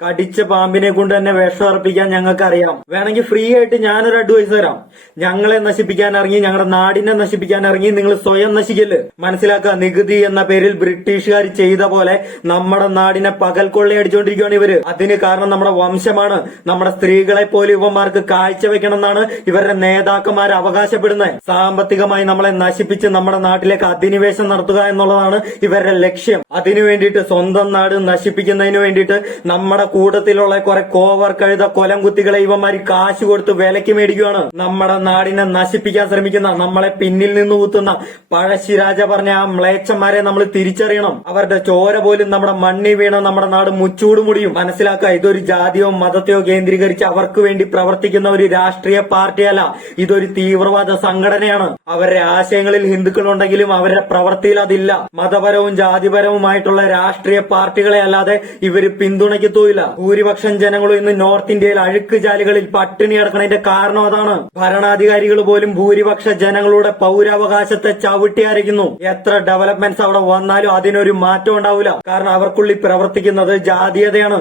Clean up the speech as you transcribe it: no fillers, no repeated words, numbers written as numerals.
കടിച്ച പാമ്പിനെ കൊണ്ട് തന്നെ വിഷം അർപ്പിക്കാൻ ഞങ്ങൾക്ക് അറിയാം. വേണമെങ്കിൽ ഫ്രീ ആയിട്ട് ഞാനൊരു അഡ്വൈസ് തരാം. ഞങ്ങളെ നശിപ്പിക്കാൻ ഇറങ്ങി, ഞങ്ങളുടെ നാടിനെ നശിപ്പിക്കാൻ ഇറങ്ങി നിങ്ങൾ സ്വയം നശിക്കല്. മനസ്സിലാക്കുക, നികുതി എന്ന പേരിൽ ബ്രിട്ടീഷുകാർ ചെയ്ത പോലെ നമ്മുടെ നാടിനെ പകൽ കൊള്ളയടിച്ചുകൊണ്ടിരിക്കുകയാണ് ഇവര്. അതിന് കാരണം നമ്മുടെ വംശമാണ്. നമ്മുടെ സ്ത്രീകളെ പോലും ഇവന്മാർക്ക് കാഴ്ചവെക്കണം എന്നാണ് ഇവരുടെ നേതാക്കന്മാർ അവകാശപ്പെടുന്നത്. സാമ്പത്തികമായി നമ്മളെ നശിപ്പിച്ച് നമ്മുടെ നാട്ടിലേക്ക് അധിനിവേശം നടത്തുക എന്നുള്ളതാണ് ഇവരുടെ ലക്ഷ്യം. അതിനു വേണ്ടിയിട്ട്, സ്വന്തം നാട് നശിപ്പിക്കുന്നതിന് വേണ്ടിയിട്ട് നമ്മുടെ കൂട്ടത്തിലുള്ള കുറെ കോവർ കഴുത കൊലം കുത്തികളെ ഇവന്മാര് കാശ് കൊടുത്ത് വിലക്ക് മേടിക്കുകയാണ്. നമ്മുടെ നാടിനെ നശിപ്പിക്കാൻ ശ്രമിക്കുന്ന, നമ്മളെ പിന്നിൽ നിന്ന് കുത്തുന്ന പഴശ്ശിരാജ പറഞ്ഞ ആ മ്ലേച്ഛന്മാരെ നമ്മൾ തിരിച്ചറിയണം. അവരുടെ ചോര പോലും നമ്മുടെ മണ്ണി വീണ നമ്മുടെ നാട് മുച്ചൂട് മുടിയും. മനസ്സിലാക്കുക, ഇതൊരു ജാതിയോ മതത്തെയോ കേന്ദ്രീകരിച്ച് അവർക്ക് വേണ്ടി പ്രവർത്തിക്കുന്ന ഒരു രാഷ്ട്രീയ പാർട്ടിയല്ല, ഇതൊരു തീവ്രവാദ സംഘടനയാണ്. അവരുടെ ആശയങ്ങളിൽ ഹിന്ദുക്കളുണ്ടെങ്കിലും അവരുടെ പ്രവൃത്തിയിൽ അതില്ല. മതപരവും ജാതിപരവുമായിട്ടുള്ള രാഷ്ട്രീയ പാർട്ടികളെ അല്ലാതെ ഇവര് പിന്തുണയ്ക്കത്തുമില്ല. ഭൂരിപക്ഷം ജനങ്ങളും ഇന്ന് നോർത്ത് ഇന്ത്യയിൽ അഴുക്ക് ജാലികളിൽ പട്ടിണി കിടക്കുന്നതിന്റെ കാരണം അതാണ്. ഭരണാധികാരികൾ പോലും ഭൂരിപക്ഷ ജനങ്ങളുടെ പൗരാവകാശത്തെ ചവിട്ടി അരയ്ക്കുന്നു. എത്ര ഡെവലപ്മെന്റ്സ് അവിടെ വന്നാലും അതിനൊരു മാറ്റം ഉണ്ടാവില്ല. കാരണം അവർക്കുള്ളിൽ പ്രവർത്തിക്കുന്നത് ജാതീയതയാണ്.